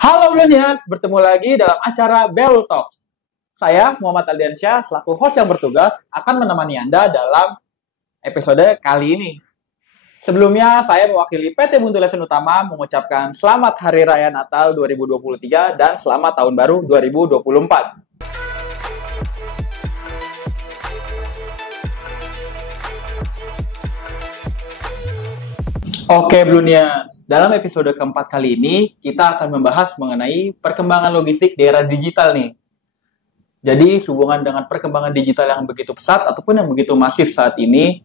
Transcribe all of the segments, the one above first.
Halo Blunians, bertemu lagi dalam acara Bell Talks. Saya Muhammad Aldiansyah selaku host yang bertugas akan menemani Anda dalam episode kali ini. Sebelumnya saya mewakili PT Buntu Lesen Utama mengucapkan selamat Hari Raya Natal 2023 dan selamat Tahun Baru 2024. Oke Blunians, dalam episode keempat kali ini kita akan membahas mengenai perkembangan logistik di era digital nih. Jadi sehubungan dengan perkembangan digital yang begitu pesat ataupun yang begitu masif saat ini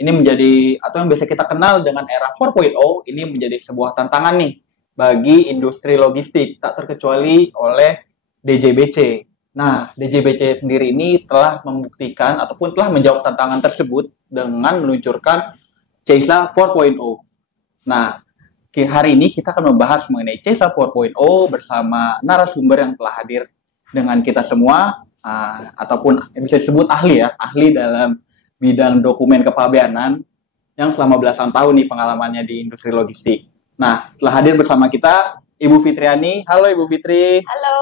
menjadi atau yang biasa kita kenal dengan era 4.0 ini menjadi sebuah tantangan nih bagi industri logistik tak terkecuali oleh DJBC. Nah, DJBC sendiri ini telah membuktikan ataupun telah menjawab tantangan tersebut dengan meluncurkan CESA 4.0. Nah, hari ini kita akan membahas mengenai CESA 4.0 bersama narasumber yang telah hadir dengan kita semua, ataupun bisa disebut ahli dalam bidang dokumen kepabeanan yang selama belasan tahun nih pengalamannya di industri logistik. Nah, telah hadir bersama kita Ibu Fitriani. Halo Ibu Fitri. Halo.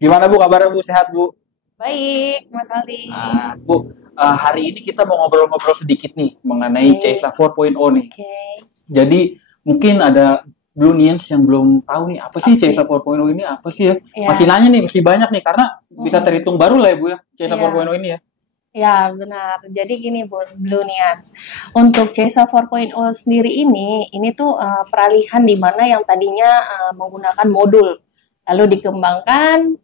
Gimana Bu kabarnya Bu? Sehat Bu? Baik, Mas Aldi. Bu, hari ini kita mau ngobrol-ngobrol sedikit nih mengenai CESA 4.0 nih. Jadi mungkin ada Blunians yang belum tahu nih apa sih CESA 4.0 ini apa sih ya? Masih nanya nih, masih banyak nih karena bisa terhitung baru lah ya Bu ya CESA 4.0 ini ya. Ya benar. Jadi gini Bu, Blunians. Untuk CESA 4.0 sendiri ini tuh peralihan di mana yang tadinya menggunakan modul lalu dikembangkan.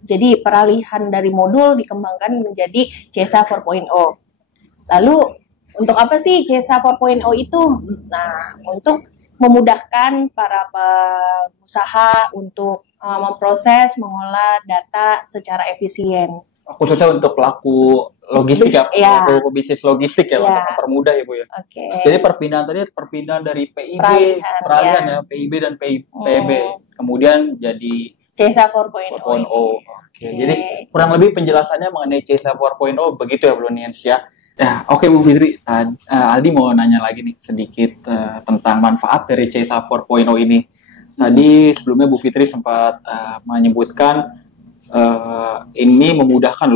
Jadi peralihan dari modul dikembangkan menjadi CESA 4.0. Lalu untuk apa sih CESA 4.0 itu? Nah, untuk memudahkan para pengusaha untuk memproses, mengolah data secara efisien. Khususnya untuk pelaku logistik pelaku bisnis logistik untuk mempermudah ya Bu ya. Jadi perpindahan dari PIB, peralihan PIB dan PIB, kemudian jadi CESA 4.0. Jadi kurang lebih penjelasannya mengenai CESA 4.0 begitu ya Blunians ya. Ya, oke Bu Fitri. Aldi mau nanya lagi nih sedikit tentang manfaat dari CESA 4.0 ini. Tadi sebelumnya Bu Fitri sempat menyebutkan ini memudahkan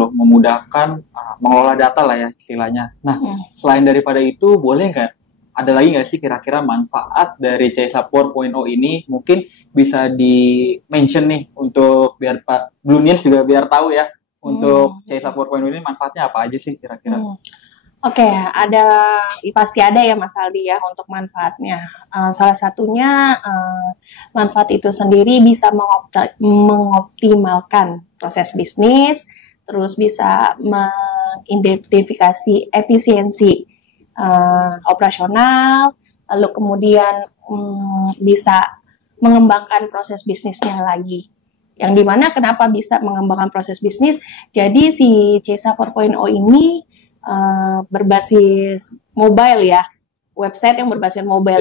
mengelola data lah ya istilahnya. Nah, selain daripada itu boleh nggak ada lagi nggak sih kira-kira manfaat dari CESA 4.0 ini mungkin bisa di-mention nih untuk biar Pak Blunians juga biar tahu ya untuk CESA 4.0 ini manfaatnya apa aja sih kira-kira? Oke, pasti ada ya Mas Aldi ya untuk manfaatnya. Salah satunya manfaat itu sendiri bisa mengoptimalkan proses bisnis, terus bisa mengidentifikasi efisiensi operasional, lalu kemudian bisa mengembangkan proses bisnisnya lagi. Yang dimana kenapa bisa mengembangkan proses bisnis? Jadi si CESA 4.0 ini berbasis mobile ya, website yang berbasis mobile.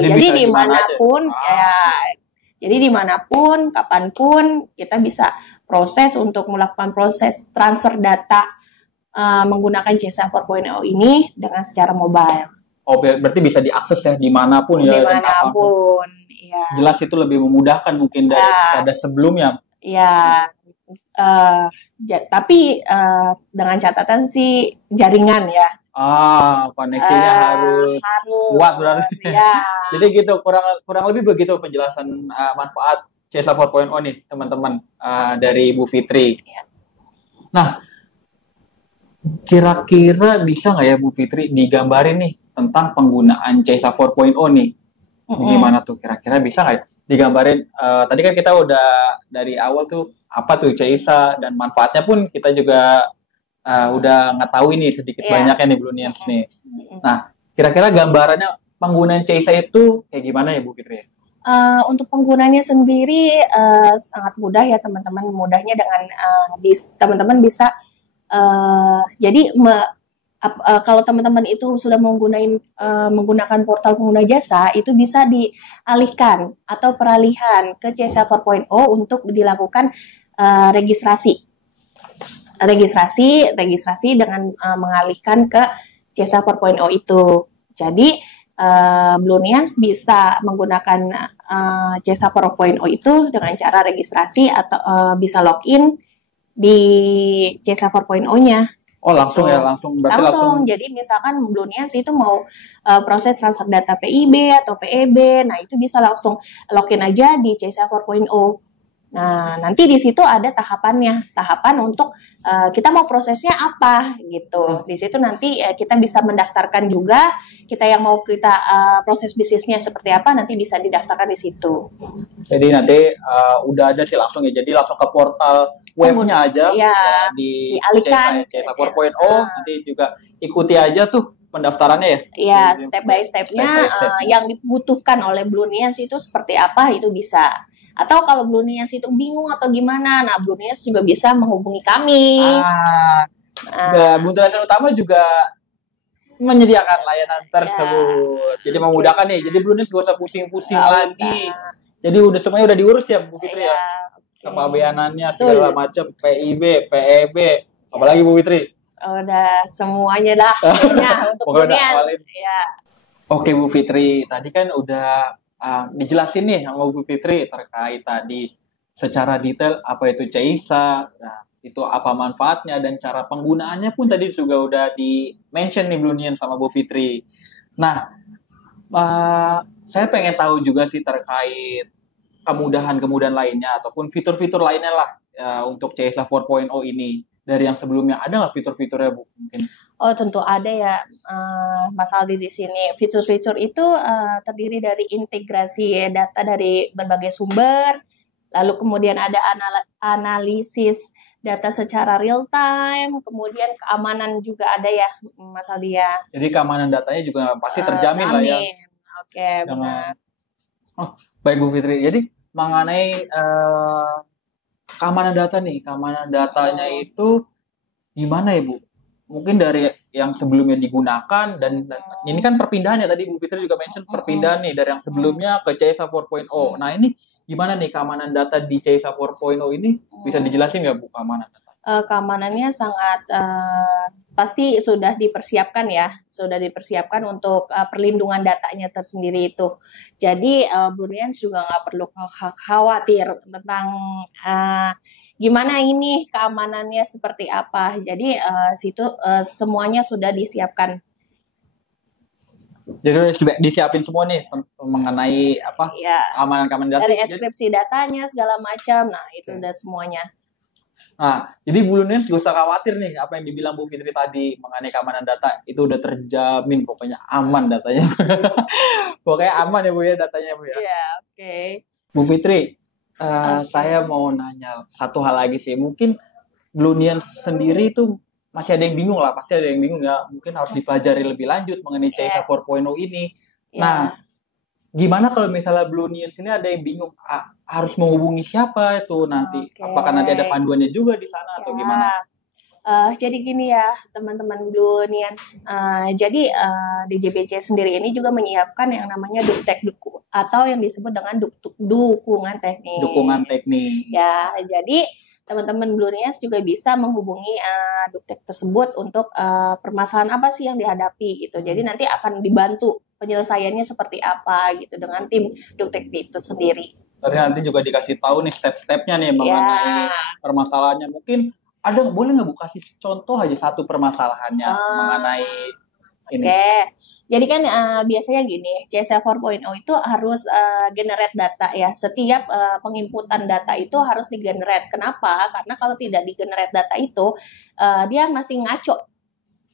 Jadi dimanapun, kapanpun kita bisa proses untuk melakukan proses transfer data menggunakan CESA 4.0 ini dengan secara mobile. Oh, berarti bisa diakses ya dimanapun ya. Dimanapun, ya. Jelas itu lebih memudahkan mungkin daripada sebelumnya. Ya, tapi dengan catatan sih jaringan ya. Koneksinya harus kuat berarti. Ya. Jadi gitu, kurang lebih begitu penjelasan manfaat CESA 4.0 nih teman-teman dari Bu Fitri. Ya. Nah, kira-kira bisa nggak ya Bu Fitri digambarin nih tentang penggunaan CESA 4.0 nih? Gimana tuh kira-kira bisa nggak ya? Digambarin, tadi kan kita udah dari awal tuh apa tuh CESA dan manfaatnya pun kita juga udah ngetahui nih sedikit banyaknya nih Blunians nih. Nah, kira-kira gambarannya penggunaan CESA itu kayak gimana ya Bu Fitri? Untuk penggunanya sendiri sangat mudah ya teman-teman. Mudahnya dengan teman-teman bisa jadi Kalau teman-teman itu sudah menggunakan portal pengguna jasa, itu bisa dialihkan atau peralihan ke CSA 4.0 untuk dilakukan registrasi dengan mengalihkan ke CSA 4.0 itu. Jadi Blunians bisa menggunakan CSA 4.0 itu dengan cara registrasi atau bisa login di CSA 4.0-nya. Oh langsung ya, berarti langsung. Jadi misalkan Blunians itu mau proses transfer data PIB atau PEB, nah itu bisa langsung login aja di CSA 4.0. Nah nanti di situ ada tahapan untuk kita mau prosesnya apa gitu. Di situ nanti kita bisa mendaftarkan juga kita yang mau kita proses bisnisnya seperti apa, nanti bisa didaftarkan di situ. Jadi nanti udah ada sih langsung ya. Jadi langsung ke portal webnya aja ya, dialihkan CSA 4.0. Nanti juga ikuti aja tuh pendaftarannya ya. Iya, step by stepnya yang dibutuhkan oleh Blunians itu seperti apa itu bisa. Atau kalau Blunians itu bingung atau gimana, nah Blunians juga bisa menghubungi kami. Buntulan Utama juga menyediakan layanan tersebut. Jadi memudahkan nih. Jadi Blunians gak usah pusing-pusing lagi. Jadi semuanya udah diurus ya Bu Fitri ya. Kepabeanannya segala macam, PIB, PEB, apalagi Bu Fitri. Udah semuanya dah untuk Blunians. Ya. Oke Bu Fitri, tadi kan udah dijelasin nih sama Bu Fitri terkait tadi secara detail apa itu CISA, nah, itu apa manfaatnya dan cara penggunaannya pun tadi juga udah di-mention nih Blunians sama Bu Fitri. Nah, saya pengen tahu juga sih terkait kemudahan-kemudahan lainnya ataupun fitur-fitur lainnya lah untuk CSA 4.0 ini. Dari yang sebelumnya ada nggak fitur-fiturnya Bu? Mungkin. Oh tentu ada ya Mas Aldi di sini. Fitur-fitur itu terdiri dari integrasi data dari berbagai sumber, lalu kemudian ada analisis data secara real time, kemudian keamanan juga ada ya Mas Aldi ya. Jadi keamanan datanya juga pasti terjamin lah ya. Oke, benar. Oh baik Bu Fitri. Jadi mengenai keamanan data nih, keamanan datanya itu gimana ya Bu? Mungkin dari yang sebelumnya digunakan dan ini kan perpindahan ya tadi Bu Fitri juga mention perpindahan nih dari yang sebelumnya ke CSA 4.0. Nah ini gimana nih keamanan data di CSA 4.0 ini bisa dijelasin nggak Bu keamanan data? Keamanannya sangat pasti sudah dipersiapkan untuk perlindungan datanya tersendiri itu. Jadi Blunians juga nggak perlu khawatir tentang gimana ini keamanannya seperti apa. Jadi situ semuanya sudah disiapkan. Jadi disiapin semua nih mengenai apa keamanan data. Dari enkripsi datanya segala macam. Nah itu udah semuanya. Nah, jadi Blunians gak usah khawatir nih apa yang dibilang Bu Fitri tadi mengenai keamanan data itu udah terjamin, pokoknya aman datanya. Pokoknya aman ya Bu ya datanya Bu ya. Iya, oke. Bu Fitri, saya mau nanya satu hal lagi sih. Mungkin Blunians sendiri itu masih ada yang bingung lah, pasti ada yang bingung ya. Mungkin harus dipelajari lebih lanjut mengenai CSA 4.0 ini. Nah, gimana kalau misalnya Blunians ini ada yang bingung harus menghubungi siapa itu nanti? Apakah nanti ada panduannya juga di sana atau gimana? Jadi gini ya teman-teman Blunians. Jadi DJBC sendiri ini juga menyiapkan yang namanya Duktek atau yang disebut dengan dukungan teknis. Dukungan teknis. Ya, jadi teman-teman Blunians juga bisa menghubungi Duktek tersebut untuk permasalahan apa sih yang dihadapi gitu. Jadi nanti akan dibantu penyelesaiannya seperti apa gitu dengan tim Duktek itu sendiri. Terus nanti juga dikasih tahu nih step-stepnya nih mengenai permasalahannya. Mungkin boleh nggak Bu kasih contoh aja satu permasalahannya mengenai ini? Jadi kan biasanya gini, CSA 4.0 itu harus generate data ya. Setiap penginputan data itu harus digenerate. Kenapa? Karena kalau tidak digenerate data itu, dia masih ngaco,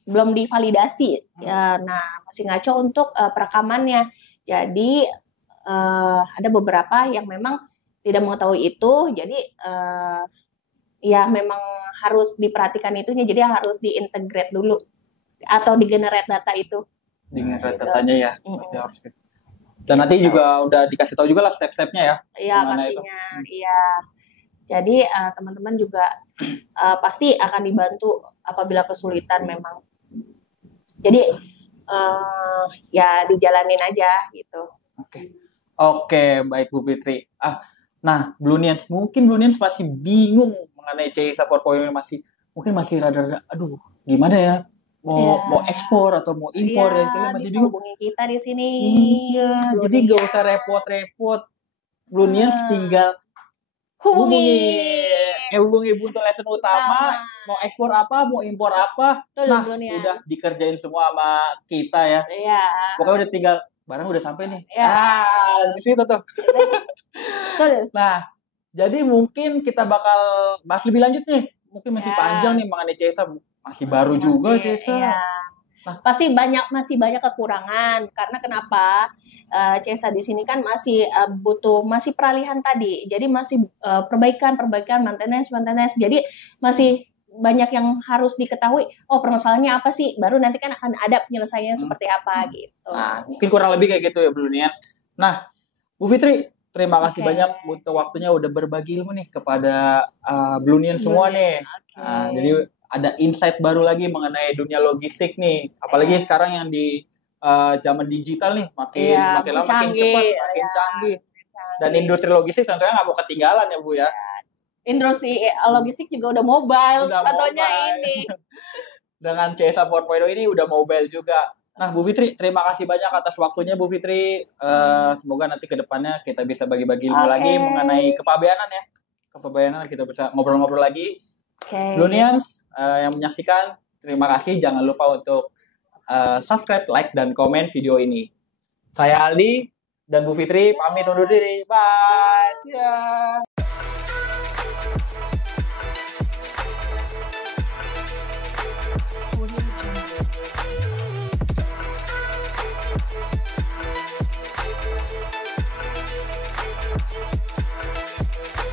belum divalidasi. Nah, masih ngaco untuk perekamannya. Jadi ada beberapa yang memang tidak mengetahui itu, jadi ya memang harus diperhatikan itunya, jadi harus diintegrate dulu atau digenerate data itu. Digenerate datanya ya. Dan nanti juga udah dikasih tahu juga lah step-stepnya ya. Iya pastinya, iya. Jadi teman-teman juga pasti akan dibantu apabila kesulitan memang. Jadi ya dijalanin aja gitu. Oke, baik Bu Fitri. Nah, mungkin Blue Nians masih bingung mengenai CISA 4.0 mungkin masih rada-rada, aduh, gimana ya? Mau ekspor atau mau impor ya, istilahnya masih bisa bingung. hubungi kita di sini. Iya, jadi gak usah repot-repot. Blue Nians tinggal hubungi Buntu Lesson Utama, mau ekspor apa, mau impor apa. Nah, udah dikerjain semua sama kita ya. Iya. Pokoknya udah tinggal barang udah sampai nih. Ya. Di situ tuh. Nah, jadi mungkin kita bakal bahas lebih lanjut nih. Mungkin masih panjang nih mengenai CISA, masih baru juga CISA. Iya. Nah, masih banyak kekurangan karena kenapa CISA di sini kan masih butuh peralihan tadi. Jadi masih perbaikan, maintenance. Jadi masih banyak yang harus diketahui. Oh, permasalahannya apa sih? Baru nanti kan akan ada penyelesaiannya seperti apa gitu. Nah, mungkin kurang lebih kayak gitu ya Blue Nians. Nah, Bu Fitri, terima kasih banyak untuk waktunya udah berbagi ilmu nih kepada Blue Nians semua nih. Jadi ada insight baru lagi mengenai dunia logistik nih. Apalagi sekarang yang di zaman digital nih, makin lama makin cepat, makin canggih. Dan industri logistik tentunya nggak mau ketinggalan ya Bu ya. Industri logistik juga udah mobile, contohnya ini. Dengan CISA 4.0 ini udah mobile juga. Nah, Bu Fitri, terima kasih banyak atas waktunya Bu Fitri. Semoga nanti ke depannya kita bisa bagi-bagi ilmu lagi mengenai kepabeanan ya. Kepabeanan kita bisa ngobrol-ngobrol lagi. Blue Nians yang menyaksikan, terima kasih. Jangan lupa untuk subscribe, like, dan komen video ini. Saya Aldi dan Bu Fitri pamit undur diri. Bye.